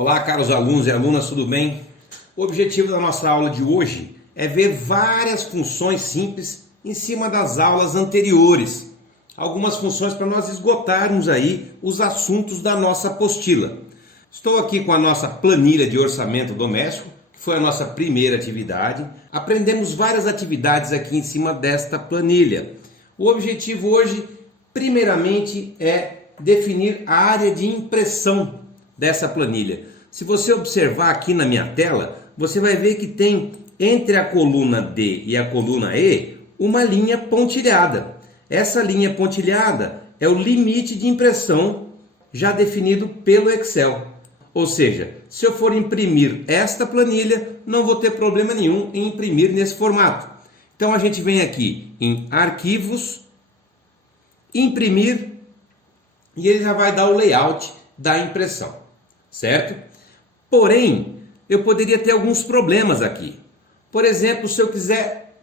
Olá, caros alunos e alunas, tudo bem? O objetivo da nossa aula de hoje é ver várias funções simples em cima das aulas anteriores. Algumas funções para nós esgotarmos aí os assuntos da nossa apostila. Estou aqui com a nossa planilha de orçamento doméstico, que foi a nossa primeira atividade. Aprendemos várias atividades aqui em cima desta planilha. O objetivo hoje, primeiramente, é definir a área de impressão dessa planilha. Se você observar aqui na minha tela, você vai ver que tem entre a coluna D e a coluna E uma linha pontilhada. Essa linha pontilhada é o limite de impressão já definido pelo Excel. Ou seja, se eu for imprimir esta planilha, não vou ter problema nenhum em imprimir nesse formato. Então a gente vem aqui em Arquivos, Imprimir, e ele já vai dar o layout da impressão, certo? Porém, eu poderia ter alguns problemas aqui. Por exemplo, se eu quiser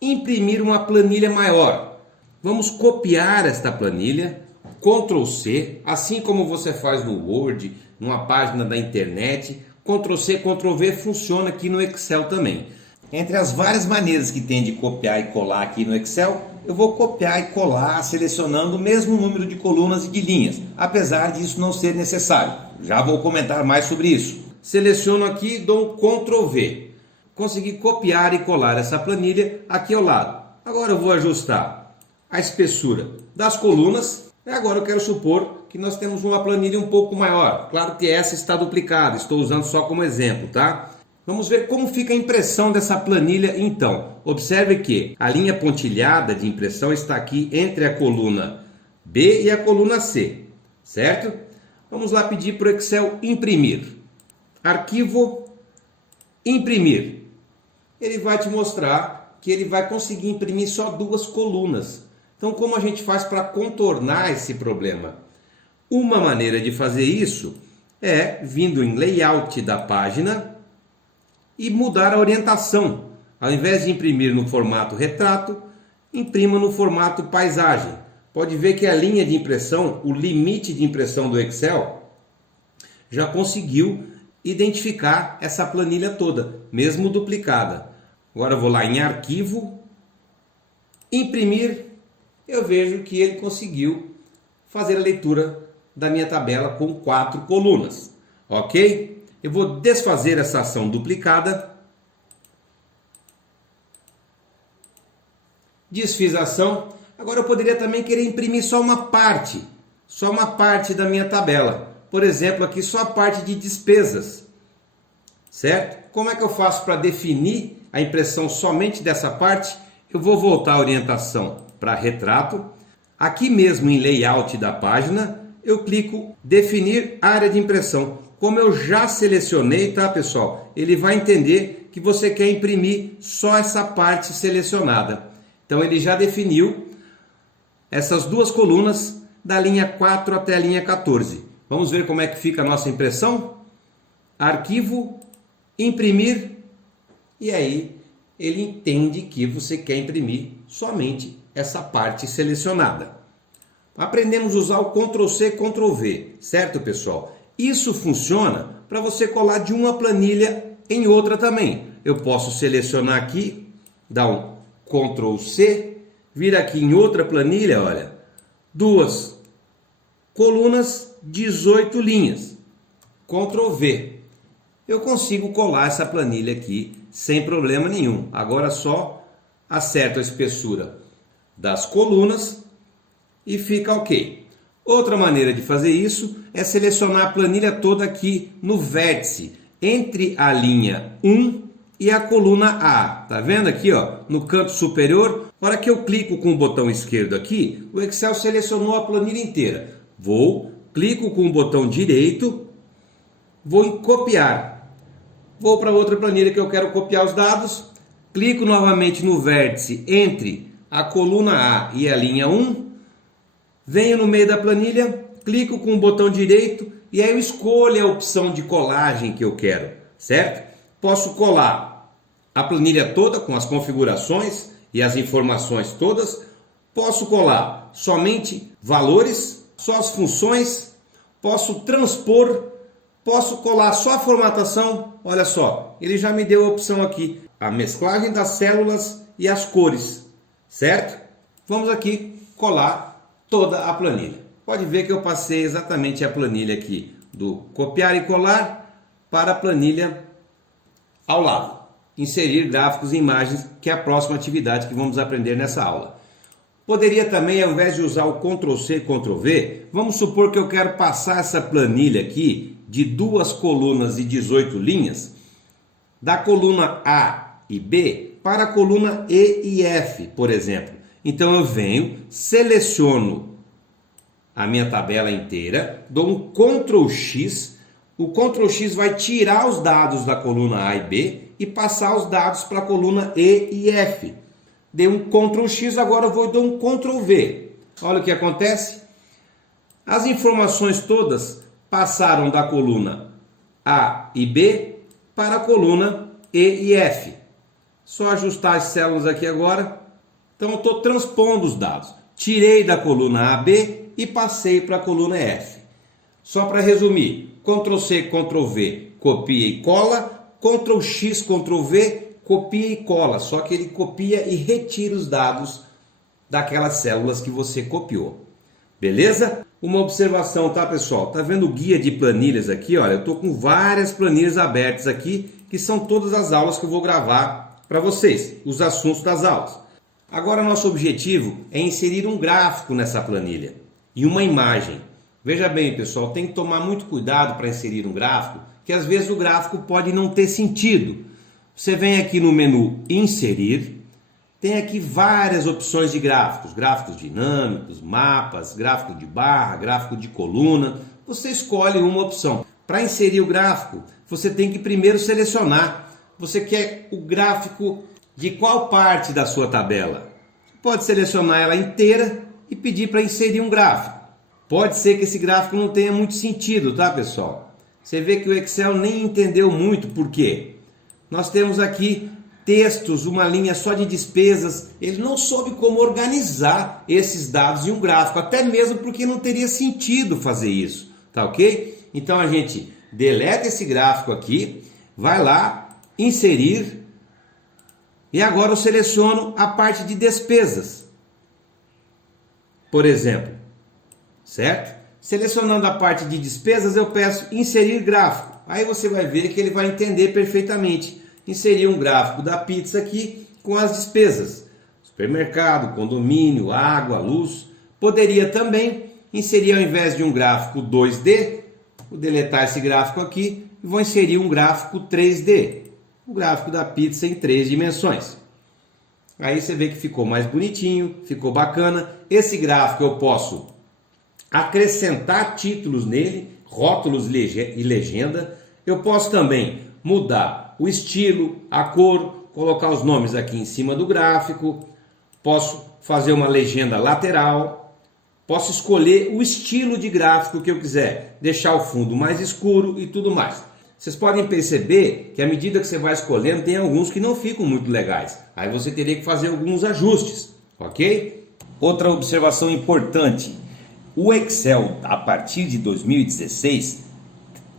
imprimir uma planilha maior, vamos copiar esta planilha, Ctrl C, assim como você faz no Word, numa página da internet, Ctrl C, Ctrl V funciona aqui no Excel também. Entre as várias maneiras que tem de copiar e colar aqui no Excel, eu vou copiar e colar selecionando o mesmo número de colunas e de linhas, apesar disso não ser necessário. Já vou comentar mais sobre isso. Seleciono aqui, dou um Ctrl V. Consegui copiar e colar essa planilha aqui ao lado. Agora eu vou ajustar a espessura das colunas. E agora eu quero supor que nós temos uma planilha um pouco maior. Claro que essa está duplicada, estou usando só como exemplo, tá? Vamos ver como fica a impressão dessa planilha então. Observe que a linha pontilhada de impressão está aqui entre a coluna B e a coluna C, certo? Vamos lá pedir para o Excel imprimir. Arquivo, imprimir. Ele vai te mostrar que ele vai conseguir imprimir só duas colunas. Então, como a gente faz para contornar esse problema? Uma maneira de fazer isso é vindo em Layout da página e mudar a orientação. Ao invés de imprimir no formato retrato, imprima no formato paisagem. Pode ver que a linha de impressão, o limite de impressão do Excel, já conseguiu identificar essa planilha toda, mesmo duplicada. Agora eu vou lá em Arquivo, Imprimir, eu vejo que ele conseguiu fazer a leitura da minha tabela com 4 colunas, ok? Eu vou desfazer essa ação duplicada. Desfiz a ação. Agora eu poderia também querer imprimir só uma parte da minha tabela. Por exemplo, aqui só a parte de despesas, certo? Como é que eu faço para definir a impressão somente dessa parte? Eu vou voltar a orientação para retrato. Aqui mesmo em Layout da página, eu clico Definir área de impressão. Como eu já selecionei, tá, pessoal? Ele vai entender que você quer imprimir só essa parte selecionada. Então ele já definiu essas duas colunas da linha 4 até a linha 14. Vamos ver como é que fica a nossa impressão? Arquivo, imprimir, e aí ele entende que você quer imprimir somente essa parte selecionada. Aprendemos a usar o Ctrl C, Ctrl V, certo, pessoal? Isso funciona para você colar de uma planilha em outra também. Eu posso selecionar aqui, dar um Ctrl C, vir aqui em outra planilha, olha, 2 colunas, 18 linhas. Ctrl V. Eu consigo colar essa planilha aqui sem problema nenhum. Agora só acerto a espessura das colunas e fica ok. Outra maneira de fazer isso é selecionar a planilha toda aqui no vértice, entre a linha 1 e a coluna A. Tá vendo aqui, ó, no canto superior? Na hora que eu clico com o botão esquerdo aqui, o Excel selecionou a planilha inteira. Clico com o botão direito, vou em copiar. Vou para outra planilha que eu quero copiar os dados, clico novamente no vértice entre a coluna A e a linha 1, venho no meio da planilha, clico com o botão direito e aí eu escolho a opção de colagem que eu quero, certo? Posso colar a planilha toda com as configurações e as informações todas. Posso colar somente valores, só as funções. Posso transpor Posso colar só a formatação, olha só, ele já me deu a opção aqui, a mesclagem das células e as cores, certo? Vamos aqui colar toda a planilha. Pode ver que eu passei exatamente a planilha aqui do copiar e colar para a planilha ao lado. Inserir gráficos e imagens, que é a próxima atividade que vamos aprender nessa aula. Poderia também, ao invés de usar o Ctrl+C, Ctrl+V, vamos supor que eu quero passar essa planilha aqui de 2 colunas e 18 linhas, da coluna A e B para a coluna E e F, por exemplo. Então eu venho, seleciono a minha tabela inteira, dou um Ctrl+X, o Ctrl+X vai tirar os dados da coluna A e B e passar os dados para a coluna E e F. Dei um Ctrl+X, agora eu vou dar um Ctrl+V. Olha o que acontece. As informações todas passaram da coluna A e B para a coluna E e F. Só ajustar as células aqui agora. Então eu estou transpondo os dados. Tirei da coluna A, B e passei para a coluna F. Só para resumir, Ctrl+C, Ctrl+V, copia e cola, Ctrl+X, Ctrl+V, copia e cola, só que ele copia e retira os dados daquelas células que você copiou. Beleza? Uma observação, tá, pessoal? Tá vendo o guia de planilhas aqui? Olha, eu estou com várias planilhas abertas aqui, que são todas as aulas que eu vou gravar para vocês, os assuntos das aulas. Agora, nosso objetivo é inserir um gráfico nessa planilha e uma imagem. Veja bem, pessoal, tem que tomar muito cuidado para inserir um gráfico, que às vezes o gráfico pode não ter sentido. Você vem aqui no menu Inserir, tem aqui várias opções de gráficos, gráficos dinâmicos, mapas, gráfico de barra, gráfico de coluna. Você escolhe uma opção. Para inserir o gráfico, você tem que primeiro selecionar. Você quer o gráfico de qual parte da sua tabela? Você pode selecionar ela inteira e pedir para inserir um gráfico. Pode ser que esse gráfico não tenha muito sentido, tá, pessoal? Você vê que o Excel nem entendeu muito por quê. Nós temos aqui textos, uma linha só de despesas. Ele não soube como organizar esses dados em um gráfico, até mesmo porque não teria sentido fazer isso, tá ok? Então a gente deleta esse gráfico aqui, vai lá, inserir, e agora eu seleciono a parte de despesas, por exemplo, certo? Selecionando a parte de despesas, eu peço inserir gráfico. Aí você vai ver que ele vai entender perfeitamente. Inserir um gráfico da pizza aqui com as despesas. Supermercado, condomínio, água, luz. Poderia também inserir, ao invés de um gráfico 2D, vou deletar esse gráfico aqui e vou inserir um gráfico 3D. O gráfico da pizza em 3 dimensões. Aí você vê que ficou mais bonitinho, ficou bacana. Esse gráfico eu posso acrescentar títulos nele, rótulos e legenda. Eu posso também mudar o estilo, a cor, colocar os nomes aqui em cima do gráfico. Posso fazer uma legenda lateral. Posso escolher o estilo de gráfico que eu quiser, deixar o fundo mais escuro e tudo mais. Vocês podem perceber que à medida que você vai escolhendo, tem alguns que não ficam muito legais. Aí você teria que fazer alguns ajustes, ok? Outra observação importante. O Excel, a partir de 2016,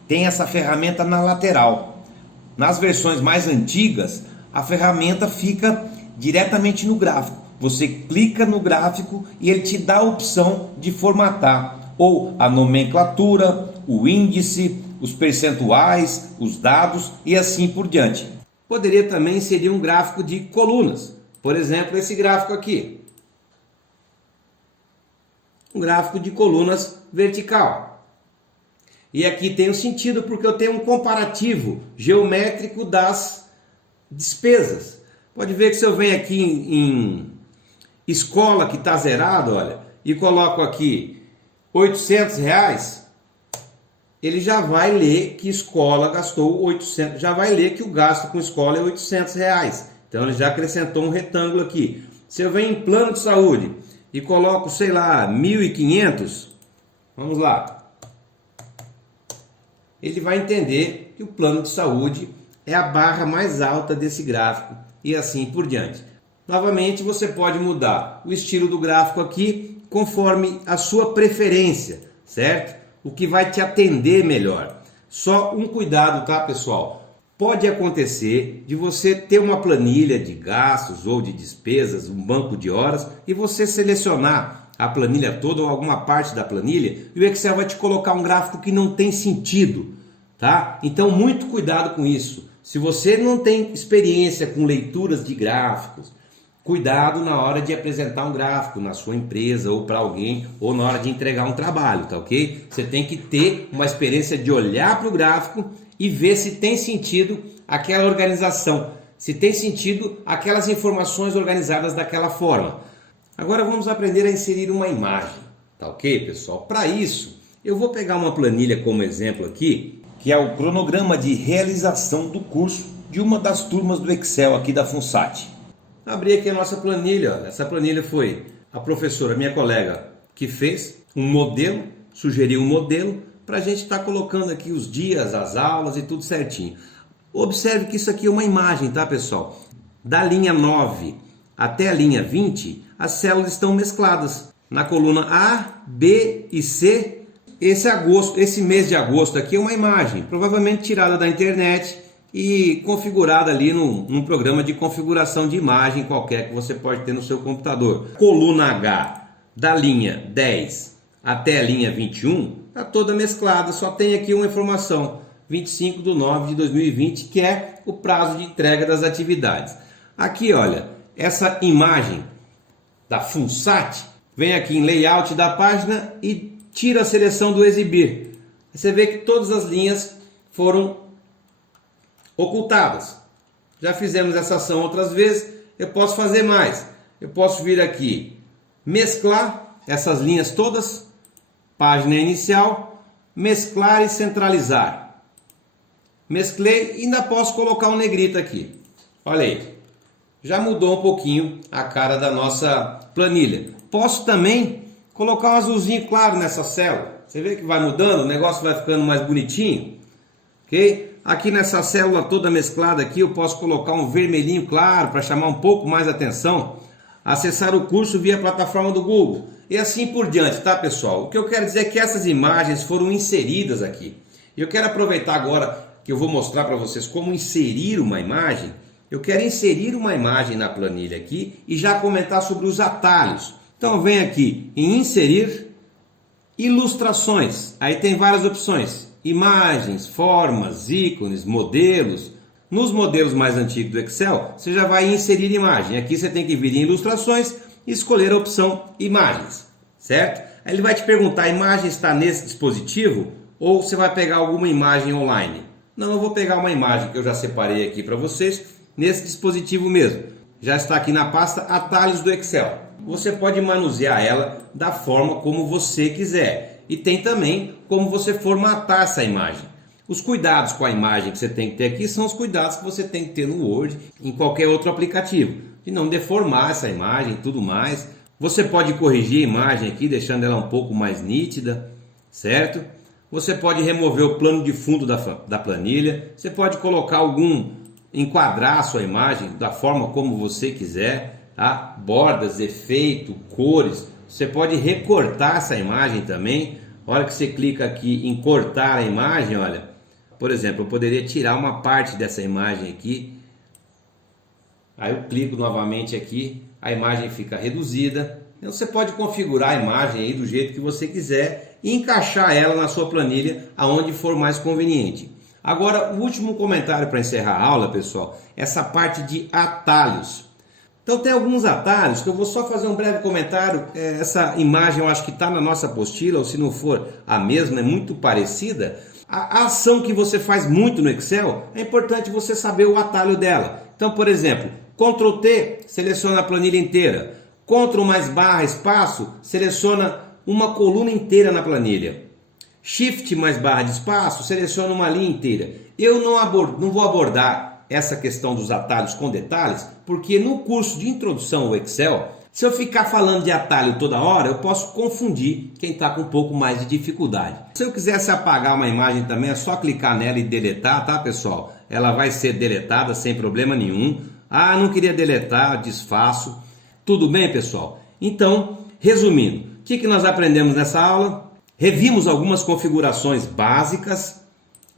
tem essa ferramenta na lateral. Nas versões mais antigas, a ferramenta fica diretamente no gráfico. Você clica no gráfico e ele te dá a opção de formatar ou a nomenclatura, o índice, os percentuais, os dados e assim por diante. Poderia também inserir um gráfico de colunas. Por exemplo, esse gráfico aqui. Um gráfico de colunas vertical. E aqui tem um sentido porque eu tenho um comparativo geométrico das despesas. Pode ver que se eu venho aqui em escola que está zerado, olha, e coloco aqui R$800, ele já vai ler que escola gastou 800, já vai ler que o gasto com escola é R$800. Então ele já acrescentou um retângulo aqui. Se eu venho em plano de saúde e coloco, sei lá, 1.500, vamos lá. Ele vai entender que o plano de saúde é a barra mais alta desse gráfico e assim por diante. Novamente, você pode mudar o estilo do gráfico aqui conforme a sua preferência, certo? O que vai te atender melhor. Só um cuidado, tá, pessoal? Pode acontecer de você ter uma planilha de gastos ou de despesas, um banco de horas, e você selecionar a planilha toda ou alguma parte da planilha e o Excel vai te colocar um gráfico que não tem sentido, tá? Então, muito cuidado com isso. Se você não tem experiência com leituras de gráficos, cuidado na hora de apresentar um gráfico na sua empresa ou para alguém ou na hora de entregar um trabalho, tá ok? Você tem que ter uma experiência de olhar para o gráfico e ver se tem sentido aquela organização, se tem sentido aquelas informações organizadas daquela forma. Agora vamos aprender a inserir uma imagem, tá ok, pessoal? Para isso, eu vou pegar uma planilha como exemplo aqui, que é o cronograma de realização do curso de uma das turmas do Excel aqui da Funsat. Abri aqui a nossa planilha, ó. Essa planilha foi a professora, minha colega, que fez um modelo, sugeriu um modelo, para a gente estar colocando aqui os dias, as aulas e tudo certinho. Observe que isso aqui é uma imagem, tá, pessoal? Da linha 9 até a linha 20, as células estão mescladas. Na coluna A, B e C, esse mês de agosto aqui é uma imagem, provavelmente tirada da internet e configurada ali num programa de configuração de imagem qualquer que você pode ter no seu computador. Coluna H, da linha 10 até a linha 21, está toda mesclada, só tem aqui uma informação, 25/9/2020, que é o prazo de entrega das atividades. Aqui, olha, essa imagem da Funsat, vem aqui em layout da página e tira a seleção do exibir. Você vê que todas as linhas foram ocultadas. Já fizemos essa ação outras vezes, eu posso fazer mais. Eu posso vir aqui, mesclar essas linhas todas, página inicial, mesclar e centralizar. Mesclei e ainda posso colocar um negrito aqui. Olha aí, já mudou um pouquinho a cara da nossa planilha. Posso também colocar um azulzinho claro nessa célula. Você vê que vai mudando, o negócio vai ficando mais bonitinho. Ok? Aqui nessa célula toda mesclada aqui, eu posso colocar um vermelhinho claro para chamar um pouco mais a atenção. Acessar o curso via plataforma do Google. E assim por diante, tá, pessoal? O que eu quero dizer é que essas imagens foram inseridas aqui. E eu quero aproveitar agora que eu vou mostrar para vocês como inserir uma imagem. Eu quero inserir uma imagem na planilha aqui e já comentar sobre os atalhos. Então vem aqui em inserir, ilustrações. Aí tem várias opções. Imagens, formas, ícones, modelos. Nos modelos mais antigos do Excel, você já vai inserir imagem. Aqui você tem que vir em ilustrações e escolher a opção imagens, certo? Aí ele vai te perguntar, a imagem está nesse dispositivo ou você vai pegar alguma imagem online? Não, eu vou pegar uma imagem que eu já separei aqui para vocês nesse dispositivo mesmo. Já está aqui na pasta atalhos do Excel. Você pode manusear ela da forma como você quiser. E tem também como você formatar essa imagem. Os cuidados com a imagem que você tem que ter aqui são os cuidados que você tem que ter no Word, em qualquer outro aplicativo. De não deformar essa imagem e tudo mais. Você pode corrigir a imagem aqui, deixando ela um pouco mais nítida, certo? Você pode remover o plano de fundo da planilha. Você pode colocar enquadrar a sua imagem da forma como você quiser, tá? Bordas, efeito, cores. Você pode recortar essa imagem também. A hora que você clica aqui em cortar a imagem, olha, por exemplo, eu poderia tirar uma parte dessa imagem aqui. Aí eu clico novamente aqui, a imagem fica reduzida. Então você pode configurar a imagem aí do jeito que você quiser e encaixar ela na sua planilha aonde for mais conveniente. Agora, o último comentário para encerrar a aula, pessoal, essa parte de atalhos. Então tem alguns atalhos que eu vou só fazer um breve comentário. Essa imagem eu acho que está na nossa apostila, ou se não for a mesma, é muito parecida. A ação que você faz muito no Excel, é importante você saber o atalho dela. Então, por exemplo, Ctrl T seleciona a planilha inteira. Ctrl mais barra espaço seleciona uma coluna inteira na planilha. Shift mais barra de espaço seleciona uma linha inteira. Eu não vou abordar essa questão dos atalhos com detalhes, porque no curso de introdução ao Excel, se eu ficar falando de atalho toda hora, eu posso confundir quem está com um pouco mais de dificuldade. Se eu quisesse apagar uma imagem também, é só clicar nela e deletar, tá, pessoal? Ela vai ser deletada sem problema nenhum. Ah, não queria deletar, desfaço. Tudo bem, pessoal? Então, resumindo, o que nós aprendemos nessa aula? Revimos algumas configurações básicas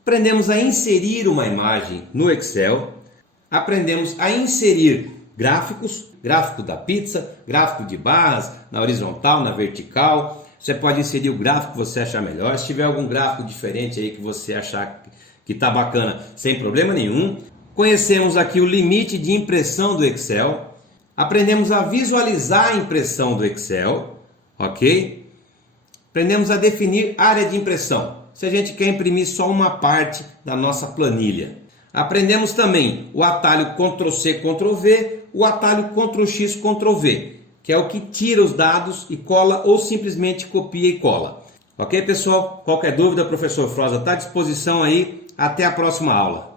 Aprendemos a inserir uma imagem no Excel, aprendemos a inserir gráficos, gráfico da pizza, gráfico de barras, na horizontal, na vertical. Você pode inserir o gráfico que você achar melhor. Se tiver algum gráfico diferente aí que você achar que está bacana, sem problema nenhum. Conhecemos aqui o limite de impressão do Excel. Aprendemos a visualizar a impressão do Excel, ok? Aprendemos a definir área de impressão, se a gente quer imprimir só uma parte da nossa planilha. Aprendemos também o atalho Ctrl+C, Ctrl+V, o atalho Ctrl+X, Ctrl+V, que é o que tira os dados e cola ou simplesmente copia e cola. Ok, pessoal? Qualquer dúvida, o professor Froza está à disposição aí. Até a próxima aula.